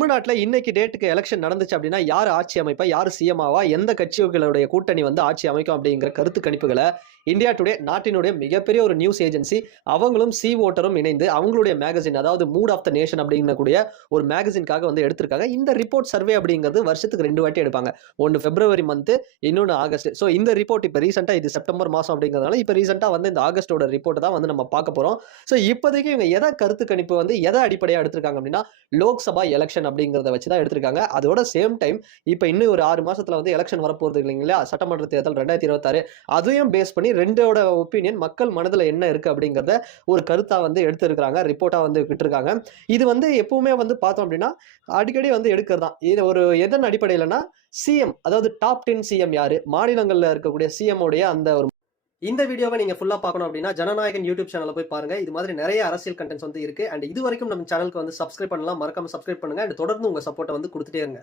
தமிழ்நாட்டுல இன்னைக்கு டேட்டுக்கு எலக்ஷன் நடந்துச்சு அப்படின்னா, யார் ஆட்சி அமைப்பா? யார் சிஎம் ஆவா? எந்த கட்சிகளுடைய கூட்டணி வந்து ஆட்சி அமைக்கும் அப்படிங்கிற கருத்து கணிப்புகள இந்தியா டுடே நாட்டினுடைய மிகப்பெரிய ஒரு நியூஸ் ஏஜென்சி அவங்களும் சி வோட்டரும் இணைந்து அவங்களுடைய மேகசின் அதாவது மூட் ஆஃப் த நேஷன் அப்படிங்கக்கூடிய ஒரு மேகசின்காக வந்து எடுத்திருக்காங்க. இந்த ரிப்போர்ட் சர்வே அப்படிங்கிறது வருஷத்துக்கு 2 வாட்டி எடுப்பாங்க. ஒன்னு பிப்ரவரி மந்த், இன்னொன்னு ஆகஸ்ட். சோ இந்த ரிப்போர்ட் இப்ப ரீசென்ட்டா இது செப்டம்பர் மாசம் அப்படிங்கிறதுனால இப்ப ரீசென்ட்டா வந்து இந்த ஆகஸ்டோட ரிப்போர்ட் தான் வந்து நம்ம பார்க்க போறோம். சோ இப்போதைக்கு இவங்க எத கருத்து கணிப்பு வந்து எத அடிப்படையா எடுத்திருக்காங்க அப்படின்னா, லோக்சபா எலக்ஷன் அப்படிங்கிறத வச்சு தான் எடுத்திருக்காங்க. அதோட சேம் டைம் இப்ப இன்னும் ஒரு 6 மாசத்துல வந்து எலக்ஷன் வரப்போகுது இல்லைங்களா? சட்டமன்ற தேர்தல் 2026. அதையும் பேஸ் பண்ணி 2ஓட ஒப்பீனியன் மக்கள் மனதுல என்ன இருக்கு அப்படிங்கிறத ஒரு கருத்தா வந்து எடுத்திருக்காங்க. ரிப்போர்ட்டா வந்து விட்டிருக்காங்க. இது வந்து எப்பவுமே வந்து பார்த்தோம் அப்படின்னா, அடிக்கடி வந்து எடுக்கிறது தான். இது ஒரு எதன் அடிப்படையிலனா, சிஎம் அதாவது டாப் 10 சிஎம் யாரு? மாநிலங்கள்ல இருக்கக்கூடிய சிஎம் உடைய அந்த ஒரு இந்த வீடியோவை நீங்க ஃபுல்லா பார்க்கணும் அப்படின்னா ஜனநாயகன் யூடியூப் சேனல்ல போய் பாருங்க. இது மாதிரி நிறைய அரசியல் கண்டென்ட்ஸ் வந்து இருக்கு. அண்ட் இது வரைக்கும் நம்ம சேனலுக்கு வந்து சப்ஸ்கிரைப் பண்ணலாம். மறக்காம சப்ஸ்கிரைப் பண்ணுங்க. அண்ட் தொடர்ந்து உங்க சப்போர்ட்டை வந்து கொடுத்துட்டே இருங்க.